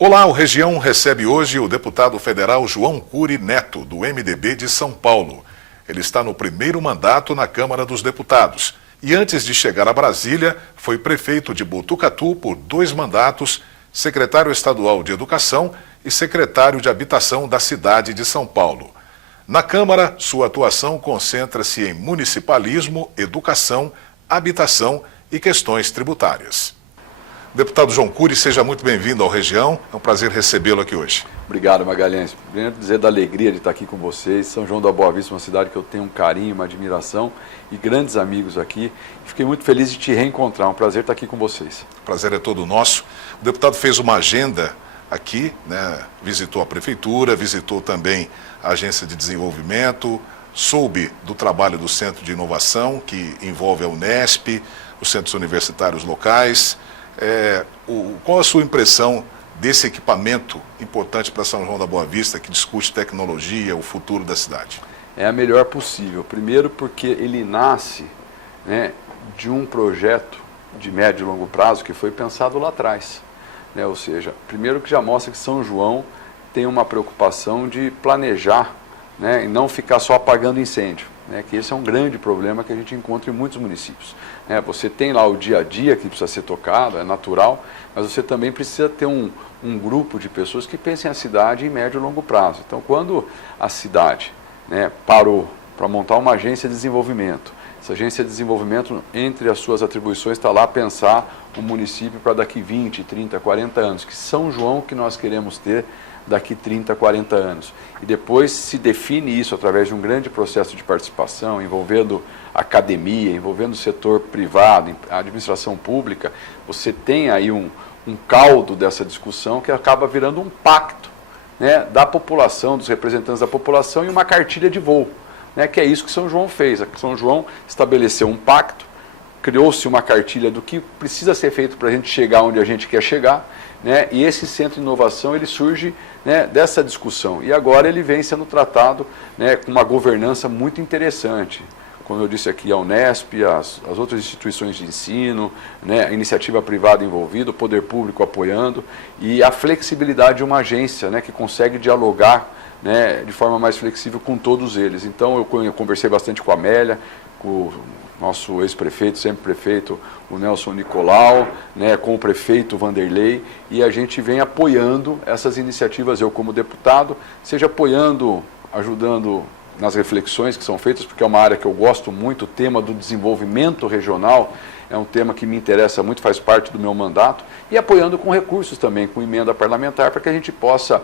Olá, o Região recebe hoje o deputado federal João Cury Neto, do MDB de São Paulo. Ele está no primeiro mandato na Câmara dos Deputados e antes de chegar a Brasília, foi prefeito de Botucatu por 2 mandatos, secretário estadual de Educação e secretário de Habitação da cidade de São Paulo. Na Câmara, sua atuação concentra-se em municipalismo, educação, habitação e questões tributárias. Deputado João Cury, seja muito bem-vindo ao Região. É um prazer recebê-lo aqui hoje. Obrigado, Magalhães. Primeiro dizer da alegria de estar aqui com vocês. São João da Boa Vista, uma cidade que eu tenho um carinho, uma admiração e grandes amigos aqui. Fiquei muito feliz de te reencontrar. É um prazer estar aqui com vocês. O prazer é todo nosso. O deputado fez uma agenda aqui, né? Visitou a prefeitura, visitou também a agência de desenvolvimento, soube do trabalho do Centro de Inovação, que envolve a Unesp, os centros universitários locais. Qual a sua impressão desse equipamento importante para São João da Boa Vista, que discute tecnologia, o futuro da cidade? É a melhor possível. Primeiro porque ele nasce, né, de um projeto de médio e longo prazo que foi pensado lá atrás. Né? Ou seja, primeiro que já mostra que São João tem uma preocupação de planejar, né, e não ficar só apagando incêndio. Né, que esse é um grande problema que a gente encontra em muitos municípios. Você tem lá o dia a dia que precisa ser tocado, é natural, mas você também precisa ter um grupo de pessoas que pensem a cidade em médio e longo prazo. Então, quando a cidade, né, parou para montar uma agência de desenvolvimento, essa agência de desenvolvimento, entre as suas atribuições, está lá pensar o município para daqui 20, 30, 40 anos, que São João que nós queremos ter daqui 30, 40 anos. E depois se define isso através de um grande processo de participação, envolvendo academia, envolvendo o setor privado, a administração pública. Você tem aí um caldo dessa discussão que acaba virando um pacto, né, da população, dos representantes da população e uma cartilha de voo, né, que é isso que São João fez. São João estabeleceu um pacto, criou-se uma cartilha do que precisa ser feito para a gente chegar onde a gente quer chegar, né, e esse centro de inovação ele surge, né, dessa discussão. E agora ele vem sendo tratado, né, com uma governança muito interessante. Como eu disse aqui, a Unesp, as outras instituições de ensino, né, a iniciativa privada envolvida, o poder público apoiando e a flexibilidade de uma agência, né, que consegue dialogar, né, de forma mais flexível com todos eles. Então eu conversei bastante com a Amélia, com o nosso ex-prefeito, sempre prefeito, o Nelson Nicolau, né, com o prefeito Vanderlei, e a gente vem apoiando essas iniciativas, eu como deputado, seja apoiando, ajudando nas reflexões que são feitas, porque é uma área que eu gosto muito, o tema do desenvolvimento regional é um tema que me interessa muito, faz parte do meu mandato, e apoiando com recursos também, com emenda parlamentar, para que a gente possa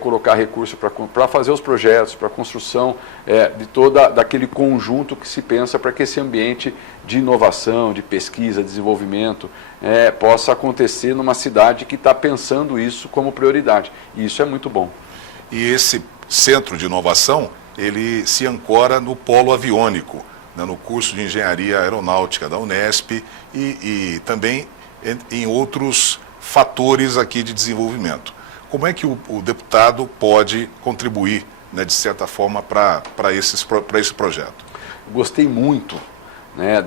colocar recursos para fazer os projetos, para a construção de daquele conjunto que se pensa para que esse ambiente de inovação, de pesquisa, desenvolvimento, possa acontecer numa cidade que está pensando isso como prioridade. E isso é muito bom. E esse centro de inovação, ele se ancora no polo aviônico, né, no curso de Engenharia Aeronáutica da Unesp e também em outros fatores aqui de desenvolvimento. Como é que o deputado pode contribuir, né, de certa forma, para esse projeto? Gostei muito, né,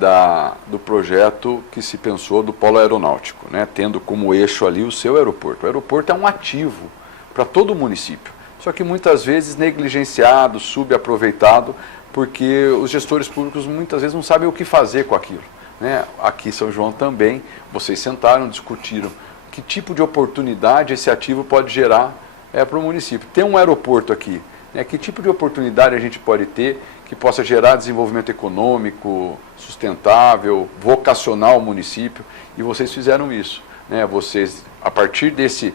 do projeto que se pensou do polo aeronáutico, né, tendo como eixo ali o seu aeroporto. O aeroporto é um ativo para todo o município, só que muitas vezes negligenciado, subaproveitado, porque os gestores públicos muitas vezes não sabem o que fazer com aquilo. Né? Aqui em São João também, vocês sentaram, discutiram que tipo de oportunidade esse ativo pode gerar para o município. Tem um aeroporto aqui, né? Que tipo de oportunidade a gente pode ter que possa gerar desenvolvimento econômico, sustentável, vocacional ao município, e vocês fizeram isso. Né? Vocês, a partir desse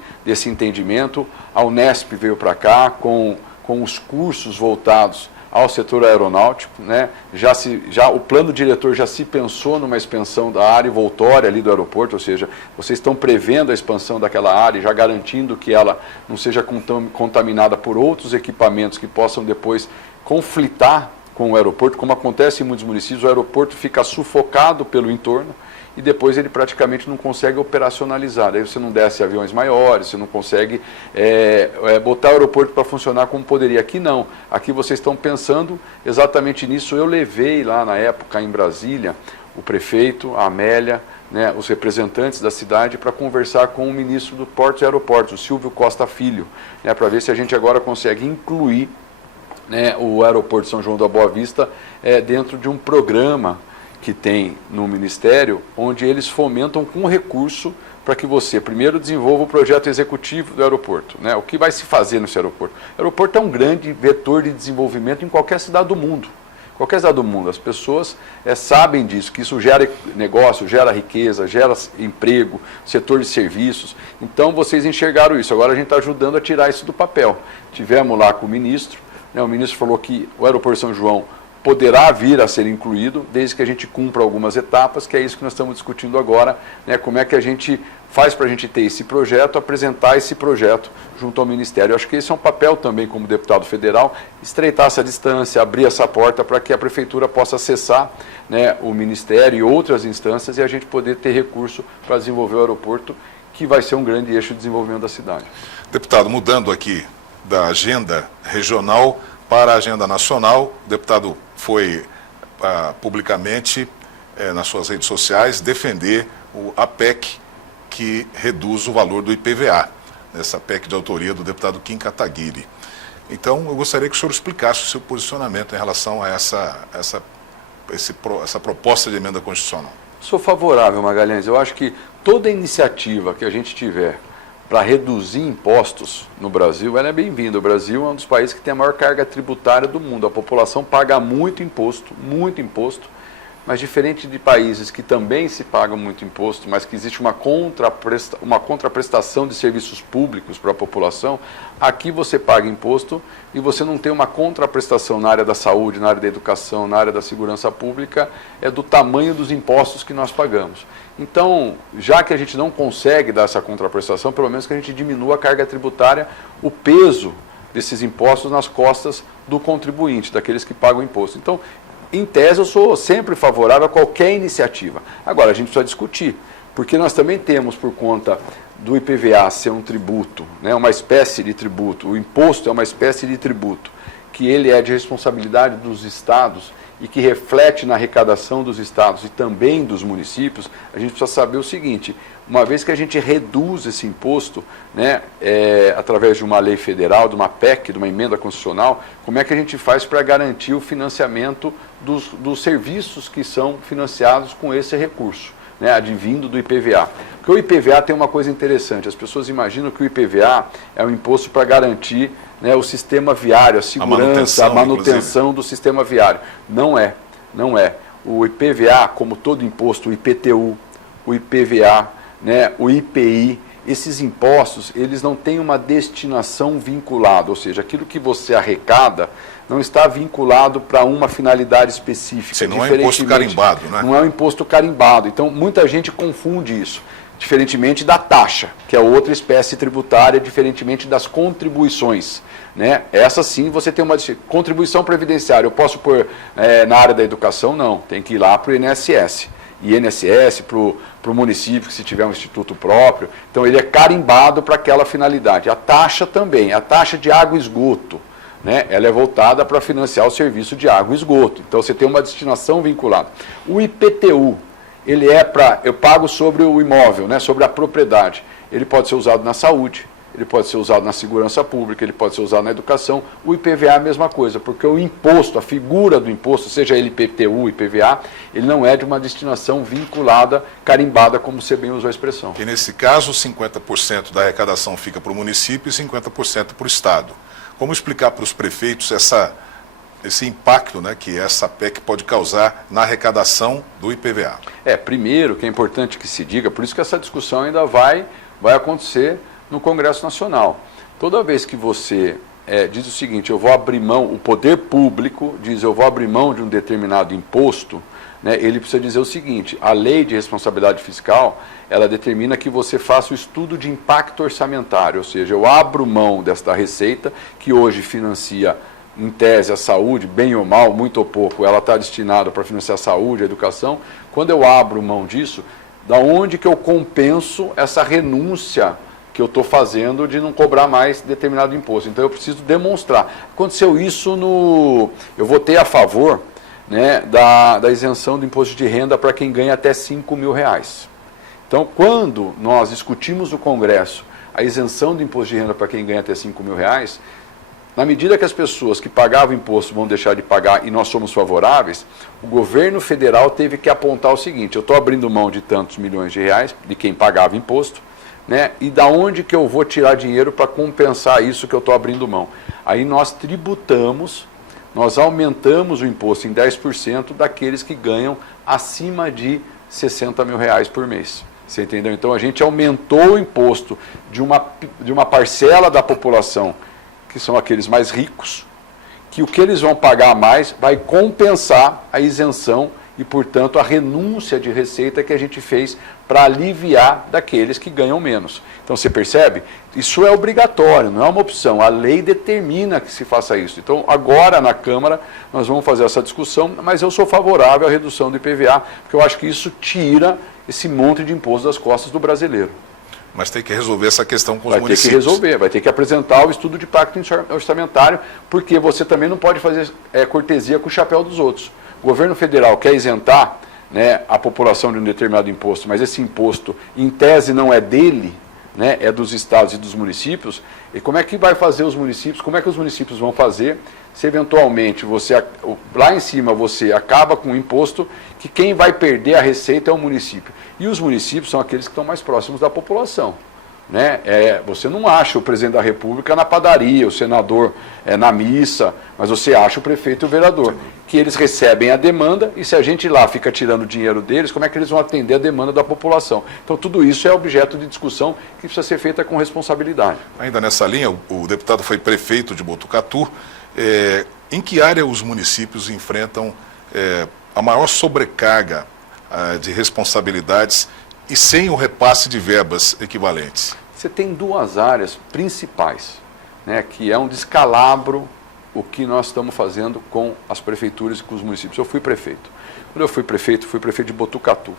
entendimento, a Unesp veio para cá com os cursos voltados ao setor aeronáutico, né? Já o plano diretor já se pensou numa expansão da área envoltória ali do aeroporto, ou seja, vocês estão prevendo a expansão daquela área, já garantindo que ela não seja contaminada por outros equipamentos que possam depois conflitar com o aeroporto, como acontece em muitos municípios. O aeroporto fica sufocado pelo entorno e depois ele praticamente não consegue operacionalizar. Aí você não desce aviões maiores, você não consegue botar o aeroporto para funcionar como poderia. Aqui não, aqui vocês estão pensando exatamente nisso. Eu levei lá na época em Brasília o prefeito, a Amélia, né, os representantes da cidade para conversar com o ministro do Portos e Aeroportos, o Silvio Costa Filho, né, para ver se a gente agora consegue incluir, né, o aeroporto de São João da Boa Vista dentro de um programa que tem no Ministério, onde eles fomentam com recurso para que você, primeiro, desenvolva o projeto executivo do aeroporto, né? O que vai se fazer nesse aeroporto? O aeroporto é um grande vetor de desenvolvimento em qualquer cidade do mundo. Qualquer cidade do mundo. As pessoas sabem disso, que isso gera negócio, gera riqueza, gera emprego, setor de serviços. Então, vocês enxergaram isso. Agora a gente está ajudando a tirar isso do papel. Tivemos lá com o ministro, né? O ministro falou que o aeroporto de São João poderá vir a ser incluído, desde que a gente cumpra algumas etapas, que é isso que nós estamos discutindo agora, né? Como é que a gente faz para a gente ter esse projeto, apresentar esse projeto junto ao Ministério. Eu acho que esse é um papel também, como deputado federal, estreitar essa distância, abrir essa porta para que a Prefeitura possa acessar, né, o Ministério e outras instâncias e a gente poder ter recurso para desenvolver o aeroporto, que vai ser um grande eixo de desenvolvimento da cidade. Deputado, mudando aqui da agenda regional para a agenda nacional, o deputado foi publicamente nas suas redes sociais defender a PEC que reduz o valor do IPVA, essa PEC de autoria do deputado Kim Kataguiri. Então, eu gostaria que o senhor explicasse o seu posicionamento em relação a essa proposta de emenda constitucional. Sou favorável, Magalhães. Eu acho que toda iniciativa que a gente tiver para reduzir impostos no Brasil, ela é bem-vinda. O Brasil é um dos países que tem a maior carga tributária do mundo. A população paga muito imposto, mas diferente de países que também se pagam muito imposto, mas que existe uma contraprestação de serviços públicos para a população, aqui você paga imposto e você não tem uma contraprestação na área da saúde, na área da educação, na área da segurança pública, do tamanho dos impostos que nós pagamos. Então, já que a gente não consegue dar essa contraprestação, pelo menos que a gente diminua a carga tributária, o peso desses impostos nas costas do contribuinte, daqueles que pagam imposto. Então, em tese, eu sou sempre favorável a qualquer iniciativa. Agora, a gente precisa discutir, porque nós também temos, por conta do IPVA ser um tributo, né, uma espécie de tributo, o imposto é uma espécie de tributo, que ele é de responsabilidade dos estados e que reflete na arrecadação dos estados e também dos municípios, a gente precisa saber o seguinte: uma vez que a gente reduz esse imposto, né, através de uma lei federal, de uma PEC, de uma emenda constitucional, como é que a gente faz para garantir o financiamento dos serviços que são financiados com esse recurso, né, advindo do IPVA? Porque o IPVA tem uma coisa interessante: as pessoas imaginam que o IPVA é um imposto para garantir, né, o sistema viário, a segurança, a manutenção do sistema viário. Não é. O IPVA, como todo imposto, o IPTU, o IPVA, né, o IPI, esses impostos, eles não têm uma destinação vinculada, ou seja, aquilo que você arrecada não está vinculado para uma finalidade específica. Sim, não é um imposto carimbado, né? Não é um imposto carimbado. Então, muita gente confunde isso. Diferentemente da taxa, que é outra espécie tributária, diferentemente das contribuições, né? Essa sim você tem uma contribuição previdenciária. Eu posso pôr na área da educação? Não, tem que ir lá para o INSS. INSS para o município, se tiver um instituto próprio. Então ele é carimbado para aquela finalidade. A taxa também, a taxa de água e esgoto, né? Ela é voltada para financiar o serviço de água e esgoto. Então você tem uma destinação vinculada. O IPTU, ele eu pago sobre o imóvel, né, sobre a propriedade. Ele pode ser usado na saúde, ele pode ser usado na segurança pública, ele pode ser usado na educação. O IPVA é a mesma coisa, porque o imposto, a figura do imposto, seja ele IPTU, IPVA, ele não é de uma destinação vinculada, carimbada, como você bem usou a expressão. E nesse caso, 50% da arrecadação fica para o município e 50% para o Estado. Como explicar para os prefeitos esse impacto, né, que essa PEC pode causar na arrecadação do IPVA? Primeiro, que é importante que se diga, por isso que essa discussão ainda vai acontecer no Congresso Nacional. Toda vez que você diz o seguinte: eu vou abrir mão, o poder público diz eu vou abrir mão de um determinado imposto, né, ele precisa dizer o seguinte: a lei de responsabilidade fiscal, ela determina que você faça o estudo de impacto orçamentário, ou seja, eu abro mão desta receita que hoje financia, em tese, a saúde, bem ou mal, muito ou pouco, ela está destinada para financiar a saúde, a educação. Quando eu abro mão disso, da onde que eu compenso essa renúncia que eu estou fazendo de não cobrar mais determinado imposto? Então eu preciso demonstrar. Aconteceu isso eu votei a favor né, da isenção do imposto de renda para quem ganha até R$5.000. Então, quando nós discutimos no Congresso a isenção do imposto de renda para quem ganha até R$5.000, na medida que as pessoas que pagavam imposto vão deixar de pagar e nós somos favoráveis, o governo federal teve que apontar o seguinte: eu estou abrindo mão de tantos milhões de reais de quem pagava imposto, né, e da onde que eu vou tirar dinheiro para compensar isso que eu estou abrindo mão? Aí nós tributamos, nós aumentamos o imposto em 10% daqueles que ganham acima de R$60.000 por mês. Você entendeu? Então a gente aumentou o imposto de uma parcela da população, que são aqueles mais ricos, que o que eles vão pagar mais vai compensar a isenção e, portanto, a renúncia de receita que a gente fez para aliviar daqueles que ganham menos. Então, você percebe? Isso é obrigatório, não é uma opção. A lei determina que se faça isso. Então, agora na Câmara, nós vamos fazer essa discussão, mas eu sou favorável à redução do IPVA, porque eu acho que isso tira esse monte de imposto das costas do brasileiro. Mas tem que resolver essa questão com os municípios. Vai ter que resolver, vai ter que apresentar o estudo de impacto orçamentário, porque você também não pode fazer cortesia com o chapéu dos outros. O governo federal quer isentar, né, a população de um determinado imposto, mas esse imposto, em tese, não é dele, né, é dos estados e dos municípios. E como é que vai fazer os municípios? Como é que os municípios vão fazer se eventualmente lá em cima você acaba com o imposto, que quem vai perder a receita é o município? E os municípios são aqueles que estão mais próximos da população, né? Você não acha o presidente da República na padaria, o senador na missa, mas você acha o prefeito e o vereador, que eles recebem a demanda, e se a gente lá fica tirando o dinheiro deles, como é que eles vão atender a demanda da população? Então tudo isso é objeto de discussão que precisa ser feita com responsabilidade. Ainda nessa linha, o deputado foi prefeito de Botucatu. Em que área os municípios enfrentam a maior sobrecarga de responsabilidades e sem o repasse de verbas equivalentes? Você tem duas áreas principais, né, que é um descalabro o que nós estamos fazendo com as prefeituras e com os municípios. Eu fui prefeito. Quando eu fui prefeito de Botucatu.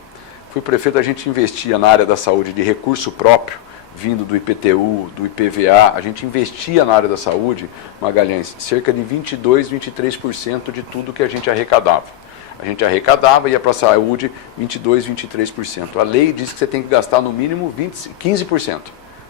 Fui prefeito, a gente investia na área da saúde de recurso próprio, vindo do IPTU, do IPVA, a gente investia na área da saúde, Magalhães, cerca de 22%, 23% de tudo que a gente arrecadava. A gente arrecadava e ia para a saúde 22%, 23%. A lei diz que você tem que gastar no mínimo 15%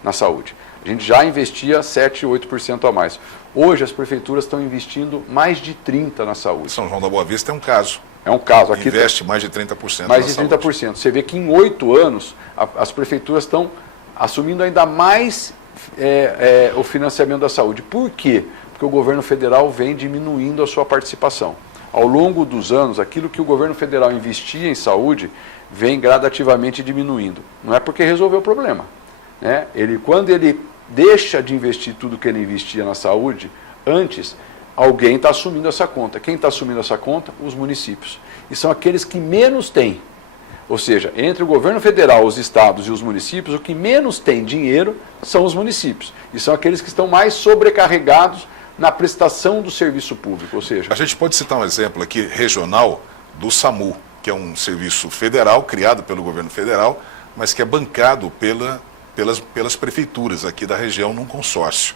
na saúde. A gente já investia 7%, 8% a mais. Hoje as prefeituras estão investindo mais de 30% na saúde. São João da Boa Vista é um caso. É um caso. Aqui investe mais de 30% mais de 30%. Você vê que em 8 anos as prefeituras estão assumindo ainda mais o financiamento da saúde. Por quê? Porque o governo federal vem diminuindo a sua participação. Ao longo dos anos, aquilo que o governo federal investia em saúde vem gradativamente diminuindo. Não é porque resolveu o problema, né? Quando ele deixa de investir tudo que ele investia na saúde, antes, alguém está assumindo essa conta. Quem está assumindo essa conta? Os municípios. E são aqueles que menos têm. Ou seja, entre o governo federal, os estados e os municípios, o que menos tem dinheiro são os municípios. E são aqueles que estão mais sobrecarregados na prestação do serviço público. Ou seja, a gente pode citar um exemplo aqui regional do SAMU, que é um serviço federal, criado pelo governo federal, mas que é bancado pelas prefeituras aqui da região num consórcio.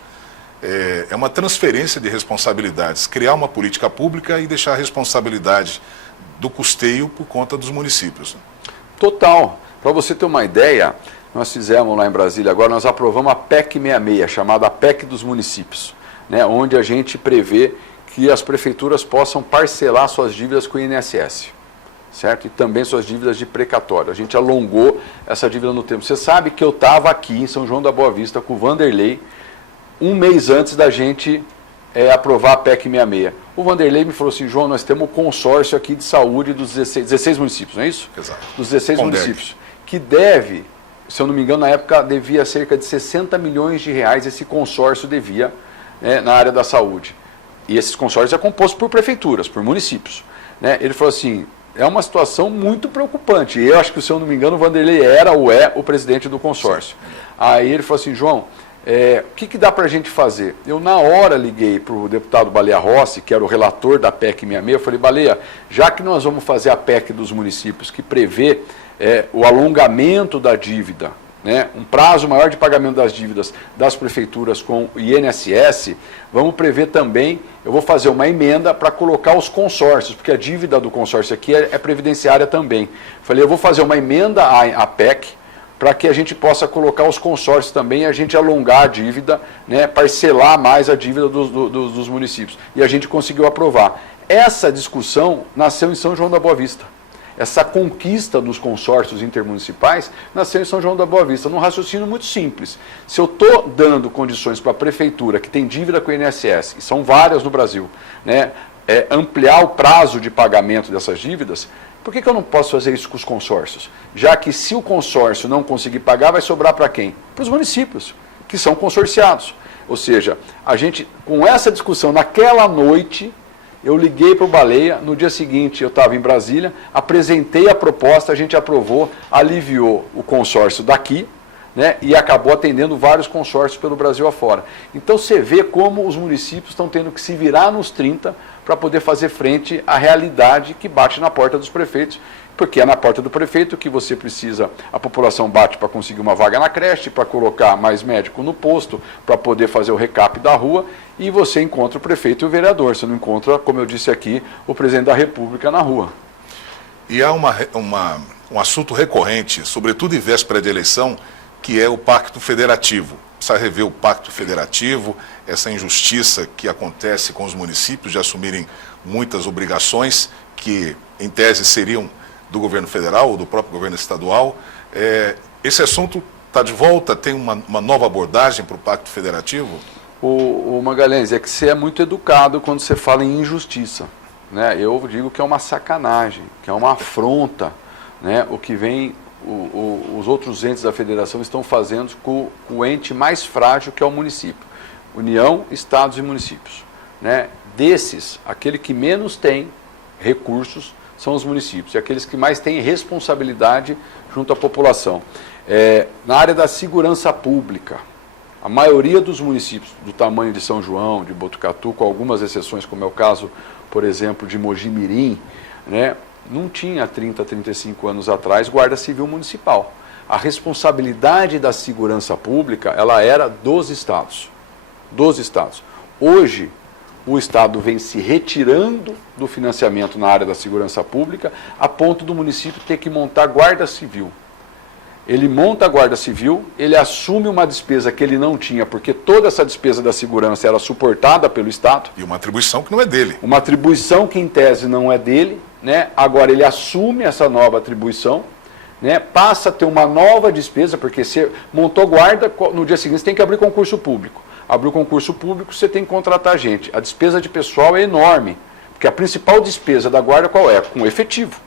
É uma transferência de responsabilidades, criar uma política pública e deixar a responsabilidade do custeio por conta dos municípios. Total. Para você ter uma ideia, nós fizemos lá em Brasília, agora nós aprovamos a PEC 66, chamada PEC dos municípios, né, onde a gente prevê que as prefeituras possam parcelar suas dívidas com o INSS, certo? E também suas dívidas de precatório. A gente alongou essa dívida no tempo. Você sabe que eu estava aqui em São João da Boa Vista com o Vanderlei, um mês antes da gente aprovar a PEC 66. O Vanderlei me falou assim: João, nós temos um consórcio aqui de saúde dos 16 municípios, não é isso? Exato. Dos 16 municípios, que deve, se eu não me engano, na época devia cerca de 60 milhões de reais, esse consórcio devia, na área da saúde. E esses consórcios é composto por prefeituras, por municípios, né? Ele falou assim: é uma situação muito preocupante. E eu acho que, se eu não me engano, o Vanderlei era ou é o presidente do consórcio. Sim. Aí ele falou assim: João, o que dá para a gente fazer? Eu, na hora, liguei para o deputado Baleia Rossi, que era o relator da PEC 66, eu falei: Baleia, já que nós vamos fazer a PEC dos municípios, que prevê o alongamento da dívida né, um prazo maior de pagamento das dívidas das prefeituras com o INSS, vamos prever também, eu vou fazer uma emenda para colocar os consórcios, porque a dívida do consórcio aqui é previdenciária também. Falei, eu vou fazer uma emenda à PEC, para que a gente possa colocar os consórcios também e a gente alongar a dívida, né, parcelar mais a dívida dos municípios. E a gente conseguiu aprovar. Essa discussão nasceu em São João da Boa Vista. Essa conquista dos consórcios intermunicipais nasceu em São João da Boa Vista, num raciocínio muito simples. Se eu estou dando condições para a prefeitura, que tem dívida com o INSS, e são várias no Brasil, né, ampliar o prazo de pagamento dessas dívidas, por que eu não posso fazer isso com os consórcios? Já que se o consórcio não conseguir pagar, vai sobrar para quem? Para os municípios, que são consorciados. Ou seja, a gente, com essa discussão, naquela noite, eu liguei para o Baleia, no dia seguinte eu estava em Brasília, apresentei a proposta, a gente aprovou, aliviou o consórcio daqui, né, e acabou atendendo vários consórcios pelo Brasil afora. Então você vê como os municípios estão tendo que se virar nos 30 para poder fazer frente à realidade que bate na porta dos prefeitos, porque é na porta do prefeito que você precisa, a população bate para conseguir uma vaga na creche, para colocar mais médico no posto, para poder fazer o recap da rua, e você encontra o prefeito e o vereador, você não encontra, como eu disse aqui, o presidente da República na rua. E há um assunto recorrente, sobretudo em véspera de eleição, que é o Pacto Federativo. Precisa rever o Pacto Federativo, essa injustiça que acontece com os municípios de assumirem muitas obrigações que, em tese, seriam do governo federal ou do próprio governo estadual. Esse assunto está de volta? Tem uma nova abordagem para o Pacto Federativo? O Magalhães, é que você é muito educado quando você fala em injustiça, né? Eu digo que é uma sacanagem, que é uma afronta, né? O que vem... os outros entes da federação estão fazendo com o ente mais frágil, que é o município. União, estados e municípios, né? Desses, aquele que menos tem recursos são os municípios, e aqueles que mais têm responsabilidade junto à população. Na área da segurança pública, a maioria dos municípios do tamanho de São João, de Botucatu, com algumas exceções, como é o caso, por exemplo, de Mogi Mirim, né, não tinha 30, 35 anos atrás guarda civil municipal. A responsabilidade da segurança pública, ela era dos estados. Dos estados. Hoje, o Estado vem se retirando do financiamento na área da segurança pública, a ponto do município ter que montar guarda civil. Ele monta a guarda civil, ele assume uma despesa que ele não tinha, porque toda essa despesa da segurança era suportada pelo Estado. E uma atribuição que não é dele. Uma atribuição que, em tese, não é dele, né? Agora ele assume essa nova atribuição, né? Passa a ter uma nova despesa, porque você montou guarda, no dia seguinte você tem que abrir concurso público. Abriu concurso público, você tem que contratar gente. A despesa de pessoal é enorme, porque a principal despesa da guarda qual é? Com efetivo,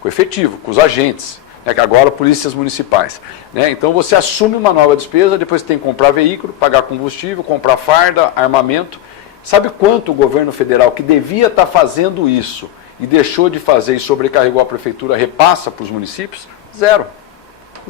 com os agentes, né? Que agora polícias municipais, né? Então você assume uma nova despesa, depois você tem que comprar veículo, pagar combustível, comprar farda, armamento. Sabe quanto o governo federal, que devia estar fazendo isso e deixou de fazer e sobrecarregou a prefeitura, repassa para os municípios? Zero.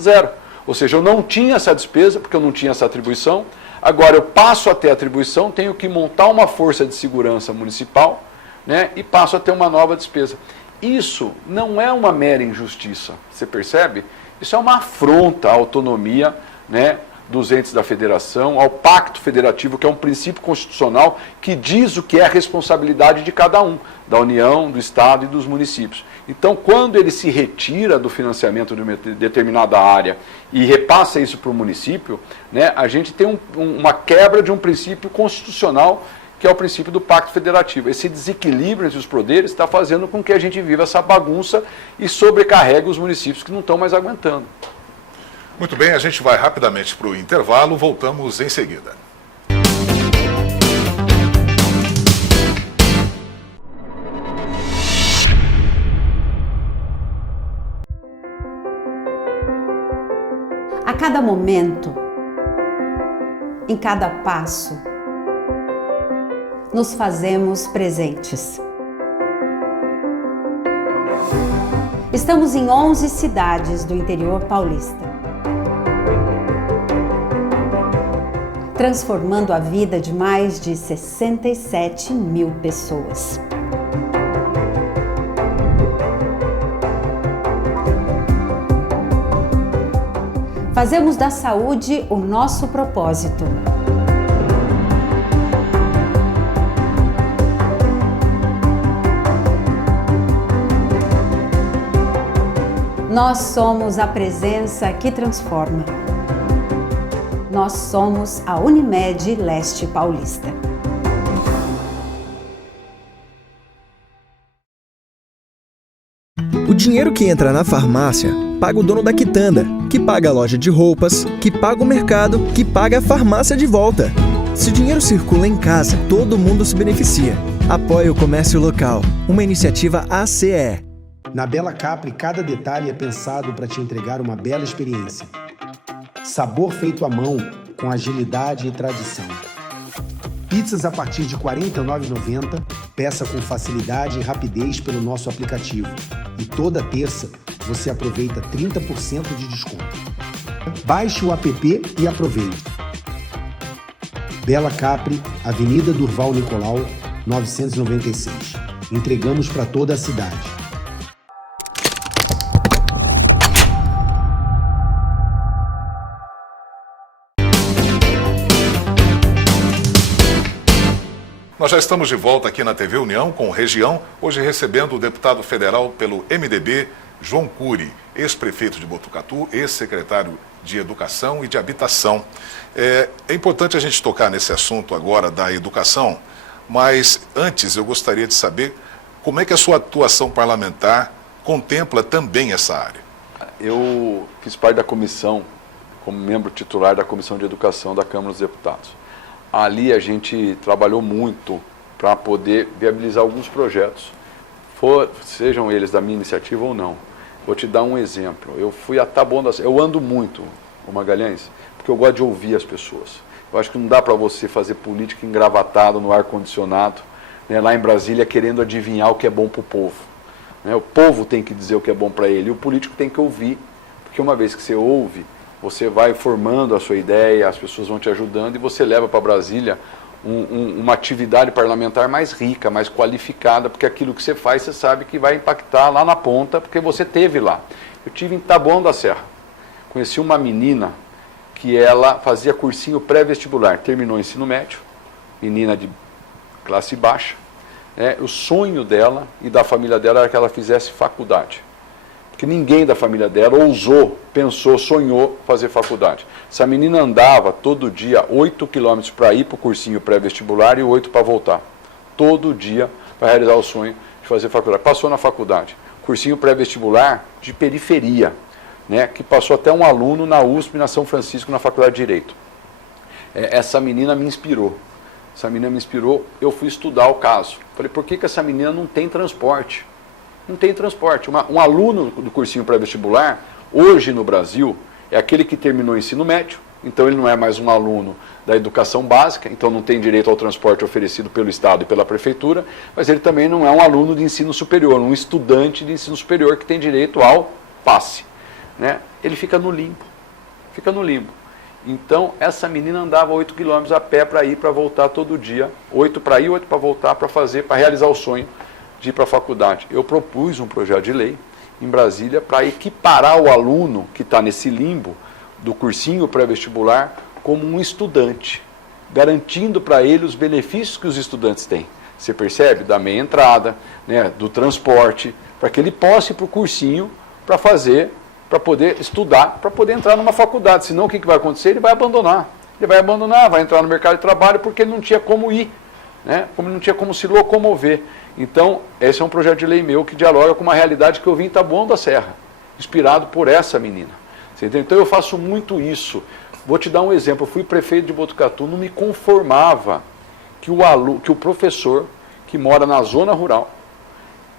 Zero. Ou seja, eu não tinha essa despesa, porque eu não tinha essa atribuição. Agora eu passo a ter atribuição, tenho que montar uma força de segurança municipal, né, e passo a ter uma nova despesa. Isso não é uma mera injustiça, você percebe? Isso é uma afronta à autonomia, né, dos entes da federação, ao pacto federativo, que é um princípio constitucional que diz o que é a responsabilidade de cada um, da União, do Estado e dos municípios. Então, quando ele se retira do financiamento de uma determinada área e repassa isso para o município, né, a gente tem uma quebra de um princípio constitucional, que é o princípio do pacto federativo. Esse desequilíbrio entre os poderes está fazendo com que a gente viva essa bagunça e sobrecarregue os municípios que não estão mais aguentando. Muito bem, a gente vai rapidamente para o intervalo, voltamos em seguida. A cada momento, em cada passo, nos fazemos presentes. Estamos em 11 cidades do interior paulista, transformando a vida de mais de 67 mil pessoas. Fazemos da saúde o nosso propósito. Nós somos a presença que transforma. Nós somos a Unimed Leste Paulista. O dinheiro que entra na farmácia paga o dono da quitanda, que paga a loja de roupas, que paga o mercado, que paga a farmácia de volta. Se o dinheiro circula em casa, todo mundo se beneficia. Apoie o comércio local, uma iniciativa ACE. Na Bela Capri, cada detalhe é pensado para te entregar uma bela experiência. Sabor feito à mão, com agilidade e tradição. Pizzas a partir de R$ 49,90, peça com facilidade e rapidez pelo nosso aplicativo. E toda terça você aproveita 30% de desconto. Baixe o app e aproveite. Bela Capri, Avenida Durval Nicolau, 996. Entregamos para toda a cidade. Nós já estamos de volta aqui na TV União com Região, hoje recebendo o deputado federal pelo MDB, João Cury, ex-prefeito de Botucatu, ex-secretário de Educação e de Habitação. É importante a gente tocar nesse assunto agora da educação, mas antes eu gostaria de saber como é que a sua atuação parlamentar contempla também essa área. Eu fiz parte da comissão, como membro titular da Comissão de Educação da Câmara dos Deputados. Ali a gente trabalhou muito para poder viabilizar alguns projetos, sejam eles da minha iniciativa ou não. Vou te dar um exemplo. Eu fui a Taboão da Serra. Eu ando muito, o Magalhães, porque eu gosto de ouvir as pessoas. Eu acho que não dá para você fazer política engravatado no ar-condicionado, né, lá em Brasília, querendo adivinhar o que é bom para o povo. Né? O povo tem que dizer o que é bom para ele, e o político tem que ouvir, porque uma vez que você ouve, você vai formando a sua ideia, as pessoas vão te ajudando e você leva para Brasília uma atividade parlamentar mais rica, mais qualificada, porque aquilo que você faz, você sabe que vai impactar lá na ponta, porque você teve lá. Eu tive em Taboão da Serra, conheci uma menina que ela fazia cursinho pré-vestibular, terminou o ensino médio, menina de classe baixa, né? O sonho dela e da família dela era que ela fizesse faculdade. Porque ninguém da família dela ousou, pensou, sonhou fazer faculdade. Essa menina andava todo dia 8 quilômetros para ir para o cursinho pré-vestibular e 8 para voltar. Todo dia para realizar o sonho de fazer faculdade. Passou na faculdade. Cursinho pré-vestibular de periferia, né, que passou até um aluno na USP, na São Francisco, na Faculdade de Direito. Essa menina me inspirou. Essa menina me inspirou, eu fui estudar o caso. Falei, por que essa menina não tem transporte? Não tem transporte. Um aluno do cursinho pré-vestibular, hoje no Brasil, é aquele que terminou o ensino médio, então ele não é mais um aluno da educação básica, então não tem direito ao transporte oferecido pelo Estado e pela Prefeitura, mas ele também não é um aluno de ensino superior, um estudante de ensino superior que tem direito ao passe. Né? Ele fica no limbo. Fica no limbo. Então, essa menina andava 8 quilômetros a pé para ir, para voltar todo dia. 8 para ir, 8 para voltar, para realizar o sonho de ir para a faculdade. Eu propus um projeto de lei em Brasília para equiparar o aluno que está nesse limbo do cursinho pré-vestibular como um estudante, garantindo para ele os benefícios que os estudantes têm. Você percebe? Da meia entrada, né, do transporte, para que ele possa ir para o cursinho para poder estudar, para poder entrar numa faculdade. Senão o que vai acontecer? Ele vai abandonar. Ele vai abandonar, vai entrar no mercado de trabalho porque ele não tinha como ir, né? Como não tinha como se locomover. Então, esse é um projeto de lei meu que dialoga com uma realidade que eu vi em Taboão da Serra, inspirado por essa menina. Você entende? Então, eu faço muito isso. Vou te dar um exemplo. Eu fui prefeito de Botucatu, não me conformava que o professor que mora na zona rural,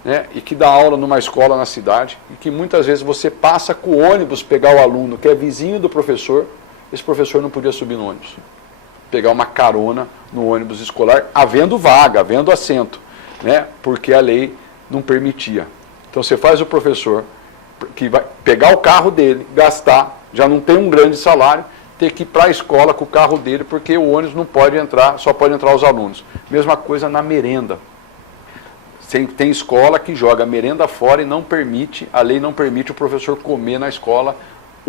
né, e que dá aula numa escola na cidade, e que muitas vezes você passa com o ônibus pegar o aluno que é vizinho do professor, esse professor não podia subir no ônibus. Pegar uma carona no ônibus escolar, havendo vaga, havendo assento. Né, porque a lei não permitia. Então você faz o professor que vai pegar o carro dele, gastar, já não tem um grande salário, ter que ir para a escola com o carro dele, porque o ônibus não pode entrar, só pode entrar os alunos. Mesma coisa na merenda. Tem escola que joga merenda fora e não permite, a lei não permite o professor comer na escola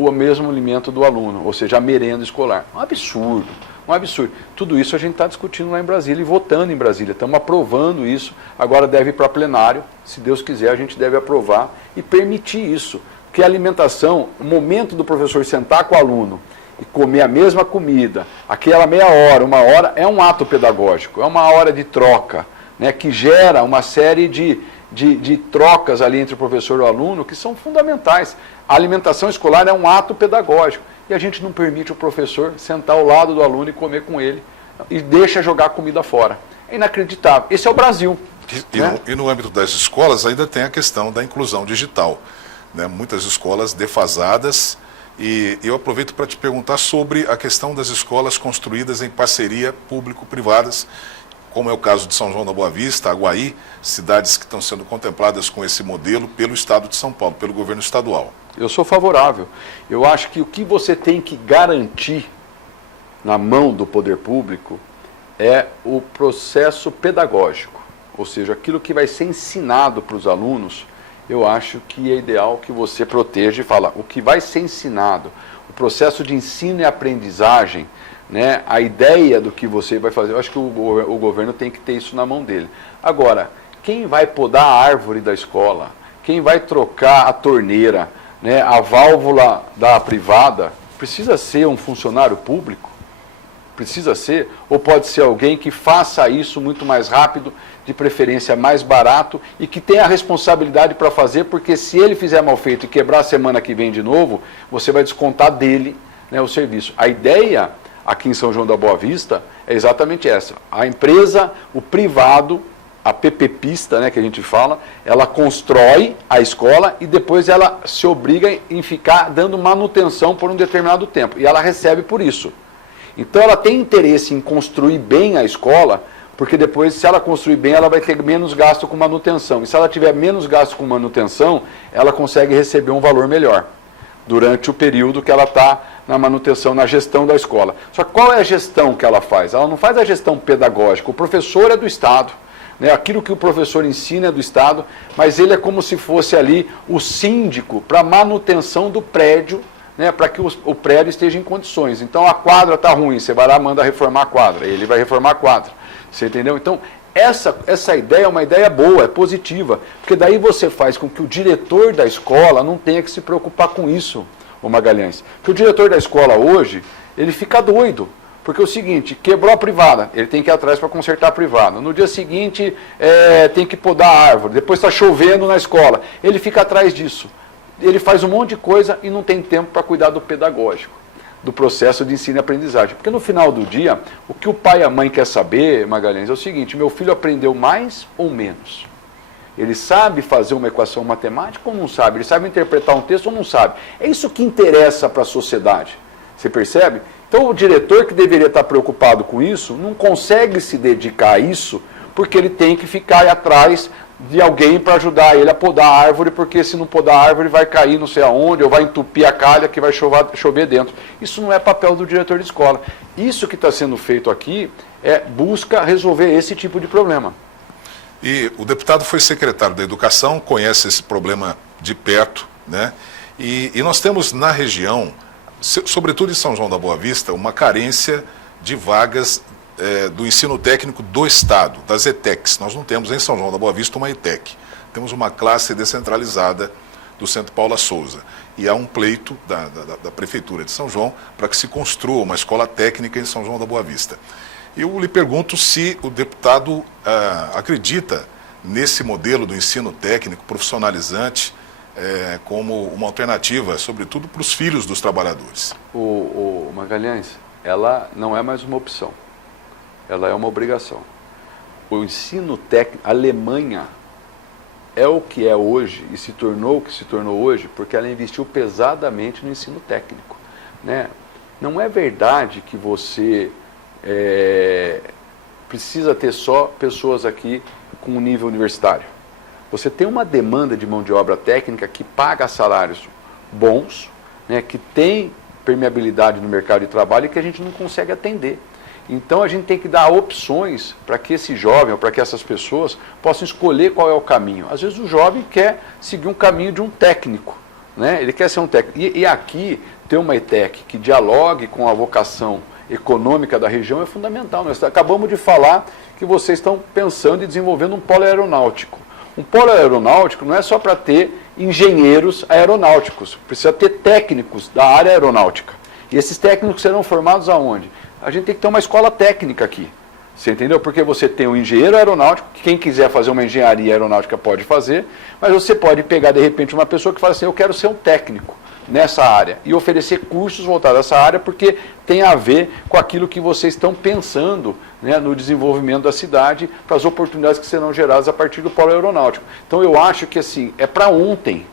o mesmo alimento do aluno, ou seja, a merenda escolar. Um absurdo, um absurdo. Tudo isso a gente está discutindo lá em Brasília e votando em Brasília. Estamos aprovando isso, agora deve ir para plenário. Se Deus quiser, a gente deve aprovar e permitir isso. Porque a alimentação, o momento do professor sentar com o aluno e comer a mesma comida, aquela meia hora, uma hora, é um ato pedagógico, é uma hora de troca, né, que gera uma série de trocas ali entre o professor e o aluno que são fundamentais. A alimentação escolar é um ato pedagógico e a gente não permite o professor sentar ao lado do aluno e comer com ele e deixa jogar a comida fora. É inacreditável. Esse é o Brasil. E no âmbito das escolas ainda tem a questão da inclusão digital, né? Muitas escolas defasadas, e eu aproveito para te perguntar sobre a questão das escolas construídas em parceria público-privadas, como é o caso de São João da Boa Vista, Aguaí, cidades que estão sendo contempladas com esse modelo pelo Estado de São Paulo, pelo governo estadual. Eu sou favorável. Eu acho que o que você tem que garantir na mão do poder público é o processo pedagógico, ou seja, aquilo que vai ser ensinado para os alunos. Eu acho que é ideal que você proteja e fala o que vai ser ensinado, o processo de ensino e aprendizagem, né, a ideia do que você vai fazer. Eu acho que o governo tem que ter isso na mão dele. Agora, quem vai podar a árvore da escola, quem vai trocar a torneira, né, a válvula da privada, precisa ser um funcionário público? Precisa ser? Ou pode ser alguém que faça isso muito mais rápido, de preferência mais barato, e que tenha a responsabilidade para fazer, porque se ele fizer mal feito e quebrar a semana que vem de novo, você vai descontar dele, né, o serviço. A ideia aqui em São João da Boa Vista é exatamente essa. A empresa, o privado, a PPPista, né, que a gente fala, ela constrói a escola e depois ela se obriga em ficar dando manutenção por um determinado tempo. E ela recebe por isso. Então ela tem interesse em construir bem a escola, porque depois, se ela construir bem, ela vai ter menos gasto com manutenção. E se ela tiver menos gasto com manutenção, ela consegue receber um valor melhor durante o período que ela está na manutenção, na gestão da escola. Só que qual é a gestão que ela faz? Ela não faz a gestão pedagógica. O professor é do Estado, né? Aquilo que o professor ensina é do Estado, mas ele é como se fosse ali o síndico para a manutenção do prédio, né, para que o prédio esteja em condições. Então a quadra está ruim, você vai lá e manda reformar a quadra, ele vai reformar a quadra. Você entendeu? Então essa ideia é uma ideia boa, é positiva, porque daí você faz com que o diretor da escola não tenha que se preocupar com isso, ô Magalhães. Porque o diretor da escola hoje, ele fica doido, porque é o seguinte, quebrou a privada, ele tem que ir atrás para consertar a privada. No dia seguinte tem que podar a árvore, depois está chovendo na escola, ele fica atrás disso. Ele faz um monte de coisa e não tem tempo para cuidar do pedagógico, do processo de ensino e aprendizagem. Porque no final do dia, o que o pai e a mãe quer saber, Magalhães, é o seguinte, meu filho aprendeu mais ou menos? Ele sabe fazer uma equação matemática ou não sabe? Ele sabe interpretar um texto ou não sabe? É isso que interessa para a sociedade. Você percebe? Então o diretor que deveria estar preocupado com isso, não consegue se dedicar a isso, porque ele tem que ficar aí atrás de alguém para ajudar ele a podar a árvore, porque se não podar a árvore vai cair não sei aonde, ou vai entupir a calha que vai chover dentro. Isso não é papel do diretor de escola. Isso que está sendo feito aqui busca resolver esse tipo de problema. E o deputado foi secretário da Educação, conhece esse problema de perto, né? E nós temos na região, sobretudo em São João da Boa Vista, uma carência de vagas do ensino técnico do Estado, das ETECs. Nós não temos em São João da Boa Vista uma ETEC. Temos uma classe descentralizada do Centro Paula Souza. E há um pleito da Prefeitura de São João para que se construa uma escola técnica em São João da Boa Vista. Eu lhe pergunto se o deputado acredita nesse modelo do ensino técnico profissionalizante como uma alternativa, sobretudo para os filhos dos trabalhadores. O Magalhães, ela não é mais uma opção. Ela é uma obrigação. O ensino técnico, a Alemanha é o que é hoje e se tornou o que se tornou hoje porque ela investiu pesadamente no ensino técnico, né? Não é verdade que você precisa ter só pessoas aqui com um nível universitário. Você tem uma demanda de mão de obra técnica que paga salários bons, né, que tem permeabilidade no mercado de trabalho e que a gente não consegue atender. Então a gente tem que dar opções para que esse jovem ou para que essas pessoas possam escolher qual é o caminho. Às vezes o jovem quer seguir um caminho de um técnico, né? Ele quer ser um técnico. E aqui, ter uma ETEC que dialogue com a vocação econômica da região é fundamental. Nós acabamos de falar que vocês estão pensando em desenvolvendo um polo aeronáutico. Um polo aeronáutico não é só para ter engenheiros aeronáuticos, precisa ter técnicos da área aeronáutica. E esses técnicos serão formados aonde? A gente tem que ter uma escola técnica aqui. Você entendeu? Porque você tem um engenheiro aeronáutico, que quem quiser fazer uma engenharia aeronáutica pode fazer, mas você pode pegar, de repente, uma pessoa que fala assim, eu quero ser um técnico nessa área, e oferecer cursos voltados a essa área, porque tem a ver com aquilo que vocês estão pensando, né, no desenvolvimento da cidade, para as oportunidades que serão geradas a partir do polo aeronáutico. Então eu acho que assim, é para ontem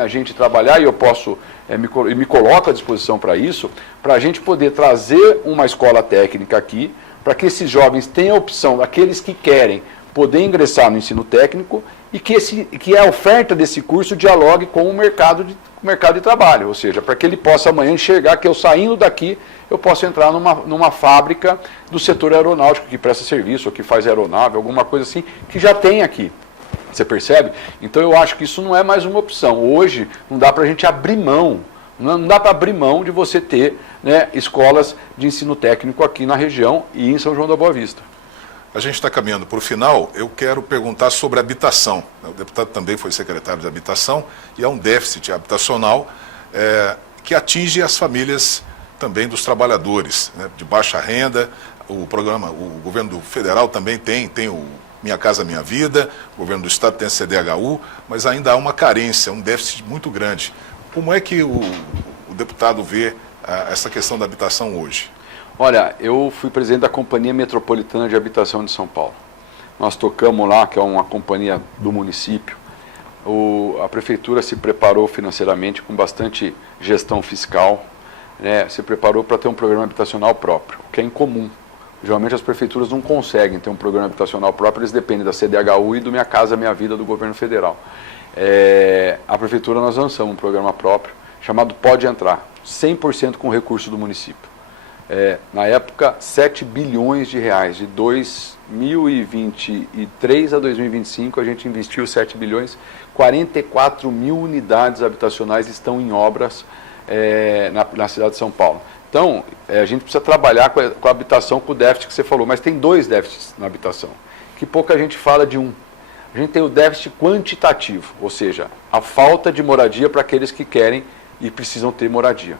a gente trabalhar, e eu posso, me coloco à disposição para isso, para a gente poder trazer uma escola técnica aqui, para que esses jovens tenham a opção, aqueles que querem, poder ingressar no ensino técnico e que a oferta desse curso dialogue com o mercado de trabalho, ou seja, para que ele possa amanhã enxergar que eu saindo daqui, eu posso entrar numa fábrica do setor aeronáutico que presta serviço, ou que faz aeronave, alguma coisa assim, que já tem aqui. Você percebe? Então eu acho que isso não é mais uma opção. Hoje não dá para a gente abrir mão. Não dá para abrir mão de você ter, né, escolas de ensino técnico aqui na região e em São João da Boa Vista. A gente está caminhando para o final. Eu quero perguntar sobre habitação. O deputado também foi secretário de habitação e há um déficit habitacional que atinge as famílias também dos trabalhadores, né, de baixa renda. O governo federal também tem o Minha Casa Minha Vida, o governo do estado tem a CDHU, mas ainda há uma carência, um déficit muito grande. Como é que o deputado vê essa questão da habitação hoje? Olha, eu fui presidente da Companhia Metropolitana de Habitação de São Paulo. Nós tocamos lá, que é uma companhia do município. A prefeitura se preparou financeiramente com bastante gestão fiscal, né, se preparou para ter um programa habitacional próprio, o que é incomum. Geralmente as prefeituras não conseguem ter um programa habitacional próprio, eles dependem da CDHU e do Minha Casa Minha Vida do governo federal. A prefeitura, nós lançamos um programa próprio chamado Pode Entrar, 100% com recurso do município. Na época, 7 bilhões de reais, de 2023 a 2025 a gente investiu 7 bilhões, 44 mil unidades habitacionais estão em obras na cidade de São Paulo. Então, a gente precisa trabalhar com a habitação, com o déficit que você falou, mas tem dois déficits na habitação, que pouca gente fala de um. A gente tem o déficit quantitativo, ou seja, a falta de moradia para aqueles que querem e precisam ter moradia.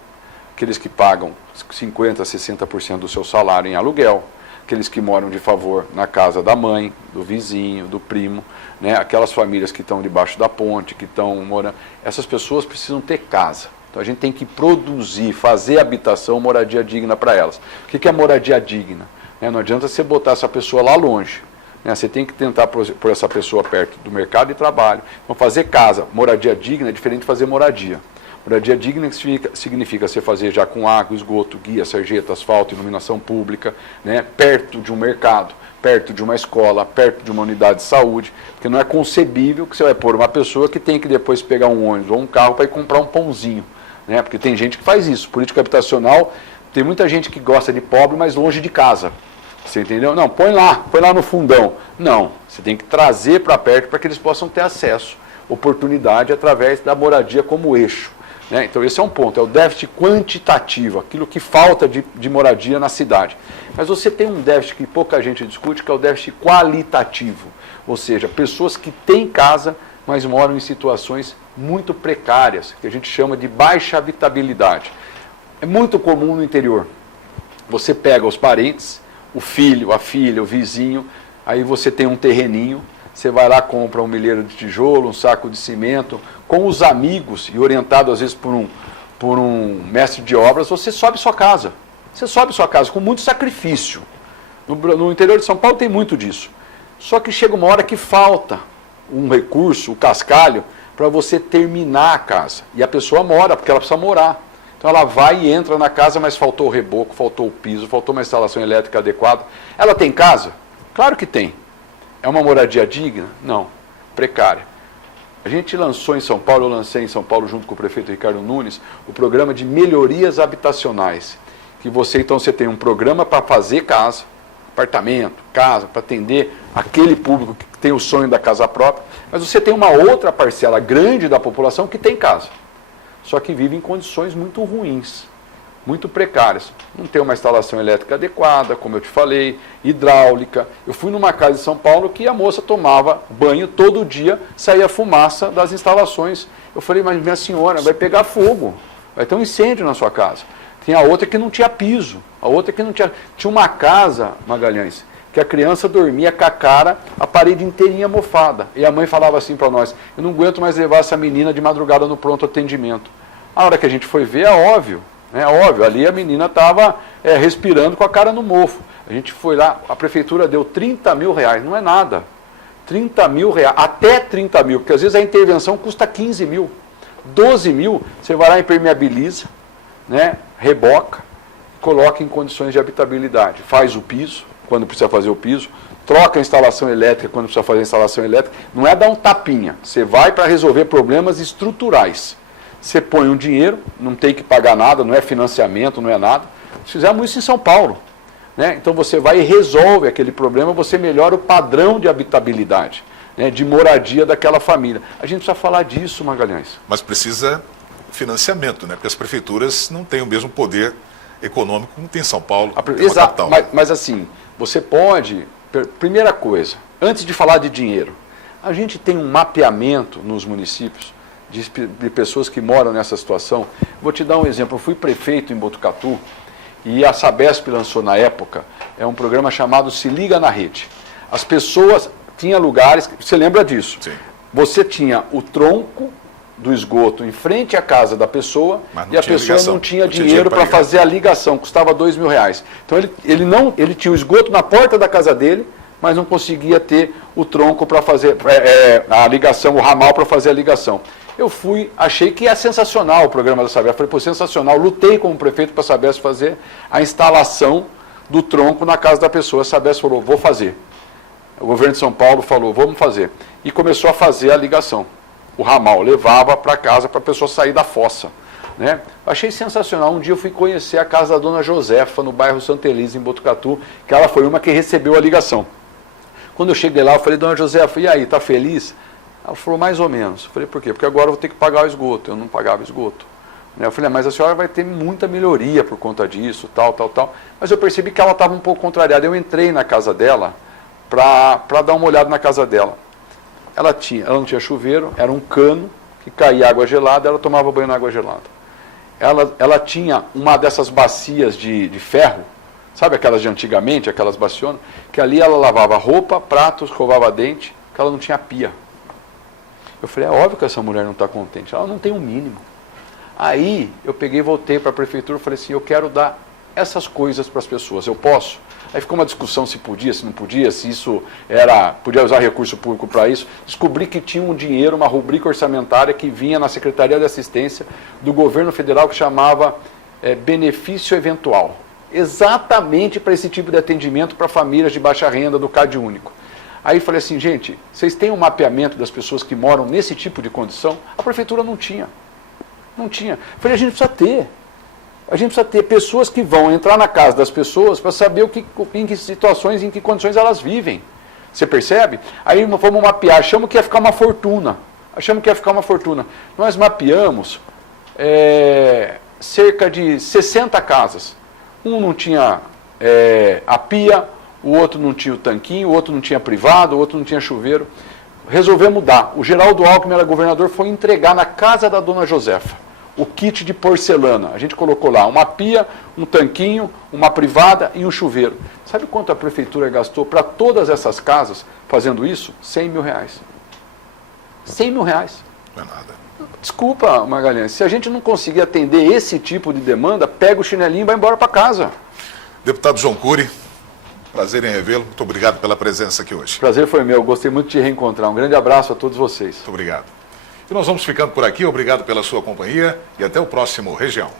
Aqueles que pagam 50%, 60% do seu salário em aluguel, aqueles que moram de favor na casa da mãe, do vizinho, do primo, né? Aquelas famílias que estão debaixo da ponte, que estão morando, essas pessoas precisam ter casa. Então a gente tem que produzir, fazer habitação, moradia digna para elas. O que é moradia digna? Não adianta você botar essa pessoa lá longe. Você tem que tentar pôr essa pessoa perto do mercado de trabalho. Então fazer casa, moradia digna é diferente de fazer moradia. Moradia digna significa você fazer já com água, esgoto, guia, sarjeta, asfalto, iluminação pública, né, perto de um mercado, perto de uma escola, perto de uma unidade de saúde, porque não é concebível que você vai pôr uma pessoa que tem que depois pegar um ônibus ou um carro para ir comprar um pãozinho, né, porque tem gente que faz isso. Política habitacional, tem muita gente que gosta de pobre, mas longe de casa. Você entendeu? Não, põe lá no fundão. Não, você tem que trazer para perto para que eles possam ter acesso, oportunidade através da moradia como eixo. Né? Então esse é um ponto, é o déficit quantitativo, aquilo que falta de moradia na cidade. Mas você tem um déficit que pouca gente discute, que é o déficit qualitativo, ou seja, pessoas que têm casa, mas moram em situações muito precárias, que a gente chama de baixa habitabilidade. É muito comum no interior. Você pega os parentes, o filho, a filha, o vizinho, aí você tem um terreninho, você vai lá, compra um milheiro de tijolo, um saco de cimento, com os amigos, e orientado às vezes por um mestre de obras, você sobe sua casa. Você sobe sua casa com muito sacrifício. No interior de São Paulo tem muito disso. Só que chega uma hora que falta um recurso, o cascalho, para você terminar a casa. E a pessoa mora, porque ela precisa morar. Então ela vai e entra na casa, mas faltou o reboco, faltou o piso, faltou uma instalação elétrica adequada. Ela tem casa? Claro que tem. É uma moradia digna? Não. Precária. A gente lançou em São Paulo, eu lancei em São Paulo junto com o prefeito Ricardo Nunes, o programa de melhorias habitacionais. Que você tem um programa para fazer casa, apartamento, casa, para atender aquele público que tem o sonho da casa própria, mas você tem uma outra parcela grande da população que tem casa, só que vive em condições muito ruins, muito precárias. Não tem uma instalação elétrica adequada, como eu te falei, hidráulica. Eu fui numa casa em São Paulo que a moça tomava banho todo dia, saía fumaça das instalações. Eu falei, mas minha senhora, vai pegar fogo, vai ter um incêndio na sua casa. Tem a outra que não tinha piso, a outra que não tinha... Tinha uma casa, Magalhães, que a criança dormia com a cara, a parede inteirinha mofada. E a mãe falava assim para nós, eu não aguento mais levar essa menina de madrugada no pronto atendimento. A hora que a gente foi ver, é óbvio, ali a menina estava respirando com a cara no mofo. A gente foi lá, a prefeitura deu 30 mil reais, não é nada. 30 mil reais, até 30 mil, porque às vezes a intervenção custa 15 mil. 12 mil, você vai lá e impermeabiliza, reboca, coloca em condições de habitabilidade. Faz o piso, quando precisa fazer o piso, troca a instalação elétrica quando precisa fazer a instalação elétrica. Não é dar um tapinha, você vai para resolver problemas estruturais. Você põe um dinheiro, não tem que pagar nada, não é financiamento, não é nada. Fizemos isso em São Paulo. Então você vai e resolve aquele problema, você melhora o padrão de habitabilidade, de moradia daquela família. A gente precisa falar disso, Magalhães. Mas precisa financiamento, porque as prefeituras não têm o mesmo poder econômico como tem São Paulo, Exato, mas assim, você pode... Primeira coisa, antes de falar de dinheiro, a gente tem um mapeamento nos municípios de pessoas que moram nessa situação. Vou te dar um exemplo. Eu fui prefeito em Botucatu e a Sabesp lançou na época um programa chamado Se Liga na Rede. As pessoas tinham lugares, você lembra disso? Sim. Você tinha o tronco do esgoto em frente à casa da pessoa e a pessoa ligação, não tinha dinheiro para fazer a ligação, custava R$2 mil. Então ele tinha o esgoto na porta da casa dele, mas não conseguia ter o tronco para fazer a ligação, o ramal para fazer a ligação. Eu fui, achei que é sensacional o programa da Sabesp. Falei, pô, sensacional. Lutei como prefeito para a Sabesp fazer a instalação do tronco na casa da pessoa. A Sabesp falou, vou fazer. O governo de São Paulo falou, vamos fazer. E começou a fazer a ligação. O ramal levava para casa para a pessoa sair da fossa. Achei sensacional. Um dia eu fui conhecer a casa da dona Josefa, no bairro Santa Elisa, em Botucatu, que ela foi uma que recebeu a ligação. Quando eu cheguei lá, eu falei, dona Josefa, e aí, tá feliz? Ela falou, mais ou menos. Eu falei, por quê? Porque agora eu vou ter que pagar o esgoto. Eu não pagava esgoto. Eu falei, mas a senhora vai ter muita melhoria por conta disso, tal. Mas eu percebi que ela estava um pouco contrariada. Eu entrei na casa dela para dar uma olhada na casa dela. Ela não tinha chuveiro, era um cano que caía água gelada, ela tomava banho na água gelada. Ela tinha uma dessas bacias de ferro, sabe aquelas de antigamente, aquelas bacionas, que ali ela lavava roupa, pratos, escovava dente, que ela não tinha pia. Eu falei, é óbvio que essa mulher não está contente, ela não tem um mínimo. Aí eu peguei e voltei para a prefeitura e falei assim, eu quero dar essas coisas para as pessoas, eu posso? Aí ficou uma discussão se podia, se não podia, se isso podia usar recurso público para isso. Descobri que tinha um dinheiro, uma rubrica orçamentária que vinha na Secretaria de Assistência do governo federal que chamava benefício eventual. Exatamente para esse tipo de atendimento para famílias de baixa renda do CAD único. Aí falei assim, gente, vocês têm um mapeamento das pessoas que moram nesse tipo de condição? A prefeitura não tinha. Não tinha. Falei, a gente precisa ter. A gente precisa ter pessoas que vão entrar na casa das pessoas para saber em que situações, em que condições elas vivem. Você percebe? Aí vamos mapear, achamos que ia ficar uma fortuna. Nós mapeamos cerca de 60 casas. Um não tinha a pia, o outro não tinha o tanquinho, o outro não tinha privado, o outro não tinha chuveiro. Resolvemos dar. O Geraldo Alckmin, era governador, foi entregar na casa da dona Josefa o kit de porcelana. A gente colocou lá uma pia, um tanquinho, uma privada e um chuveiro. Sabe quanto a prefeitura gastou para todas essas casas fazendo isso? R$100 mil. R$100 mil. Não é nada. Desculpa, Magalhães, se a gente não conseguir atender esse tipo de demanda, pega o chinelinho e vai embora para casa. Deputado João Cury, prazer em revê-lo. Muito obrigado pela presença aqui hoje. Prazer foi meu. Gostei muito de te reencontrar. Um grande abraço a todos vocês. Muito obrigado. E nós vamos ficando por aqui. Obrigado pela sua companhia e até o próximo Região.